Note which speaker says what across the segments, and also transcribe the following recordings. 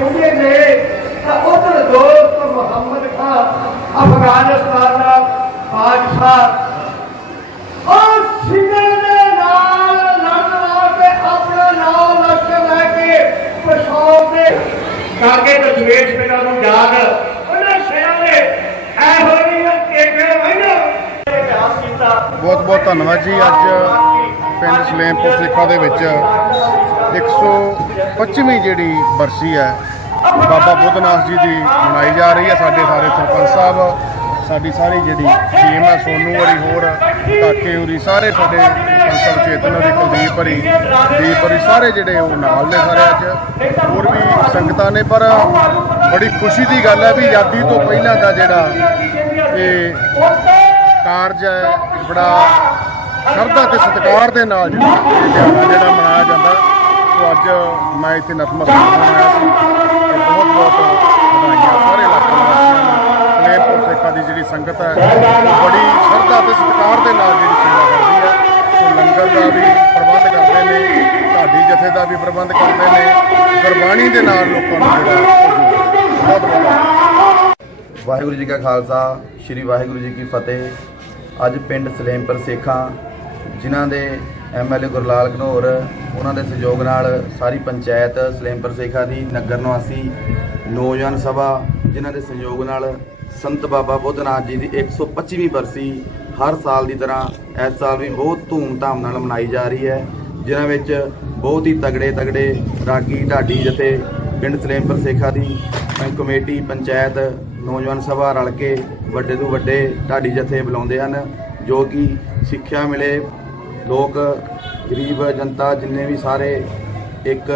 Speaker 1: ਪਛਾਣ ਦੇ ਲਾਗੇ ਪਹੁੰਚੇ ਨੇ, ਤਾਂ ਉਧਰ ਦੋਸਤ ਮੁਹੰਮਦ ਖਾਨ, ਅਫਗਾਨਿਸਤਾਨ ਦਾ ਬਾਦਸ਼ਾਹ। ਉਹ ਸਿੰਘਾਂ ਦੇ ਨਾਲ ਲੜਨ ਵਾਸਤੇ ਆਪਣਾ ਨਾਮ ਕਾਗੇ ਤੋਂ ਪਿਤਾ ਨੂੰ ਜਾਗ। ਉਹਨਾਂ ਸ਼ਹਿਰਾਂ ਦੇ, ਐ ਹੋਈਆਂ ਕੇਕੇ ਵਹਿਣਾ ਕੀਤਾ
Speaker 2: ਬਹੁਤ ਬਹੁਤ ਧੰਨਵਾਦ ਜੀ ਅੱਜ ਪਿੰਡ ਸਲੇਮਪੁਰ ਸੇਖਾ ਦੇ ਵਿੱਚ। 125ਵੀਂ ਜਿਹੜੀ ਬਰਸੀ ਹੈ, ਬਾਬਾ ਬੁੱਧਨਾਥ ਜੀ ਦੀ ਮਨਾਈ ਜਾ ਰਹੀ ਹੈ। ਸਾਡੇ ਸਾਰੇ ਸਰਪੰਚ ਸਾਹਿਬ, ਸਾਡੀ ਸਾਰੀ ਜਿਹੜੀ ਟੀਮ ਹੈ, ਸੋਨੂ ਵਾਲੀ ਹੋਰ, ਕਾਕੇ ਹੋਰੀ, ਸਾਰੇ ਸਾਡੇ ਸਰਪੰਚ ਸਾਹਿਬ ਚੇਤਨ ਹੋਰੀ, ਕੁਲਦੀਪ ਹਰੀ, ਦੀਪ ਹਰੀ, ਸਾਰੇ ਜਿਹੜੇ ਉਹ ਨਾਲ ਨੇ ਸਾਰੇ ਅੱਜ। ਹੋਰ ਵੀ ਸੰਗਤਾਂ ਨੇ, ਪਰ ਬੜੀ ਖੁਸ਼ੀ ਦੀ ਗੱਲ ਹੈ ਵੀ ਆਜ਼ਾਦੀ ਤੋਂ ਪਹਿਲਾਂ ਦਾ ਜਿਹੜਾ ਇਹ ਕਾਰਜ ਹੈ, ਬੜਾ ਸ਼ਰਧਾ ਤੇ ਸਤਿਕਾਰ ਦੇ ਨਾਲ ਇਹ ਦਿਹਾੜਾ ਜਿਹੜਾ ਮਨਾਇਆ ਜਾਂਦਾ। ਸੋ ਅੱਜ ਮੈਂ ਇੱਥੇ ਨਤਮਸਤਕ ਹੋਇਆ ਸੀ। ਤੇ ਬਹੁਤ ਬਹੁਤ ਵਧਾਈਆਂ ਸਾਰੇ ਇਲਾਕੇ ਵਾਸੀਆਂ ਨੂੰ। ਸਨੇਹਪੁਰ ਦੀ ਜਿਹੜੀ ਸੰਗਤ ਹੈ, ਉਹ ਬੜੀ ਸ਼ਰਧਾ ਤੇ ਸਤਿਕਾਰ ਦੇ ਨਾਲ ਜਿਹੜੀ ਸੇਵਾ ਕਰਦੀ ਹੈ। ਸੋ ਲੰਗਰ ਦਾ ਵੀ ਪ੍ਰਬੰਧ ਕਰਦੇ ਨੇ, ਢਾਡੀ ਜਥੇ ਦਾ ਵੀ ਪ੍ਰਬੰਧ ਕਰਦੇ ਨੇ, ਗੁਰਬਾਣੀ ਦੇ ਨਾਲ ਲੋਕਾਂ ਨੂੰ ਜਿਹੜਾ ਬਹੁਤ ਬਹੁਤ
Speaker 3: ਵਾਹਿਗੁਰੂ ਜੀ ਕਾ ਖਾਲਸਾ, ਸ੍ਰੀ ਵਾਹਿਗੁਰੂ ਜੀ ਕੀ ਫਤਿਹ। ਅੱਜ ਪਿੰਡ ਸਲੇਮਪੁਰ ਸੇਖਾਂ, ਜਿਨ੍ਹਾਂ ਦੇ ਐਮਐਲਏ ਗੁਰਲਾਲ ਘਨੌਰ ਉਹਨਾਂ ਦੇ ਸਹਿਯੋਗ ਨਾਲ ਸਾਰੀ ਪੰਚਾਇਤ ਸਲੇਮਪੁਰ ਸੇਖਾ ਦੀ, ਨਗਰ ਨਿਵਾਸੀ, ਨੌਜਵਾਨ ਸਭਾ, ਜਿਨ੍ਹਾਂ ਦੇ ਸਹਿਯੋਗ ਨਾਲ ਸੰਤ ਬਾਬਾ ਬੁੱਧਨਾਥ ਜੀ ਦੀ 125ਵੀਂ ਬਰਸੀ ਹਰ ਸਾਲ ਦੀ ਤਰ੍ਹਾਂ ਇਸ ਸਾਲ ਵੀ ਬਹੁਤ ਧੂਮ-ਧਾਮ ਨਾਲ ਮਨਾਈ ਜਾ ਰਹੀ ਹੈ, ਜਿਨ੍ਹਾਂ ਵਿੱਚ ਬਹੁਤ ਹੀ ਤਗੜੇ ਤਗੜੇ ਰਾਗੀ ਢਾਡੀ ਜਥੇ ਪਿੰਡ ਸਲੇਮਪੁਰ ਸੇਖਾ ਦੀ ਕਮੇਟੀ, ਪੰਚਾਇਤ, ਨੌਜਵਾਨ ਸਭਾ ਰਲ ਕੇ ਵੱਡੇ ਤੋਂ ਵੱਡੇ ਢਾਡੀ ਜਥੇ ਬੁਲਾਉਂਦੇ ਹਨ, ਜੋ ਕਿ ਸਿੱਖਿਆ ਮਿਲੇ ਲੋਕ ਗਰੀਬ ਜਨਤਾ ਜਿੰਨੇ ਵੀ ਸਾਰੇ ਇੱਕ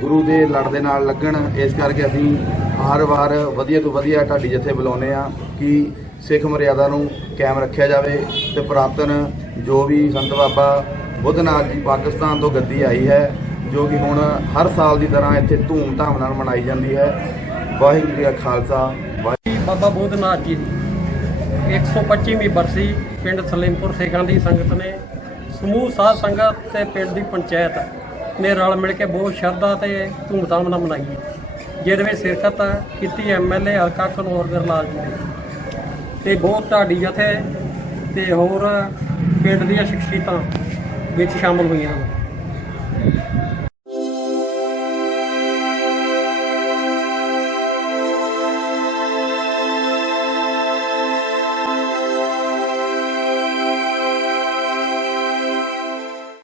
Speaker 3: ਗੁਰੂ ਦੇ ਲੜ ਦੇ ਨਾਲ ਲੱਗਣ, ਇਸ ਕਰਕੇ ਅਸੀਂ ਹਰ ਵਾਰ ਵਧੀਆ ਤੋਂ ਵਧੀਆ ਢਾਡੀ ਜਥੇ ਬੁਲਾਉਂਦੇ ਆ ਕਿ ਸਿੱਖ ਮਰਿਆਦਾ ਨੂੰ ਕਾਇਮ ਰੱਖਿਆ ਜਾਵੇ ਤੇ ਪੁਰਾਤਨ ਜੋ ਵੀ ਸੰਤ ਬਾਬਾ ਬੁੱਧਨਾਥ ਜੀ ਪਾਕਿਸਤਾਨ ਤੋਂ ਗੱਦੀ ਆਈ ਹੈ, ਜੋ ਕਿ ਹੁਣ ਹਰ ਸਾਲ ਦੀ ਤਰ੍ਹਾਂ ਇੱਥੇ ਧੂਮ-ਧਾਮ ਨਾਲ ਮਨਾਈ ਜਾਂਦੀ ਹੈ। ਵਾਹਿਗੁਰੂ ਜੀ ਕਾ ਖਾਲਸਾ ਵਾਹਿਗੁਰੂ
Speaker 4: ਬਾਬਾ ਬੁੱਧਨਾਥ ਜੀ ਦੀ 125ਵੀਂ ਬਰਸੀ ਪਿੰਡ ਸਲੀਮਪੁਰ ਸੇਖਾਂ ਦੀ ਸੰਗਤ ਨੇ ਸਮੂਹ ਸਾਧ ਸੰਗਤ ਤੇ ਪਿੰਡ ਦੀ ਪੰਚਾਇਤ ਨੇ ਰਲ ਮਿਲ ਕੇ ਬਹੁਤ ਸ਼ਰਧਾ ਤੇ ਧੂਮਧਾਮ ਨਾਲ ਮਨਾਈ ਜਿਹਦੇ ਵਿੱਚ ਸ਼ਿਰਕਤ ਕੀਤੀ ਐਮਐਲਏ ਹਲਕਾ ਘਨੌਰ ਗਰਲਾਲ ਜੀ ਨੇ। ਤੇ ਬਹੁਤ ਢਾਡੀ ਜਥੇ ਤੇ ਹੋਰ ਪਿੰਡ ਦੀਆਂ ਸ਼ਖਸੀਅਤਾਂ ਵਿੱਚ ਸ਼ਾਮਲ ਹੋਈਆਂ ਹਨ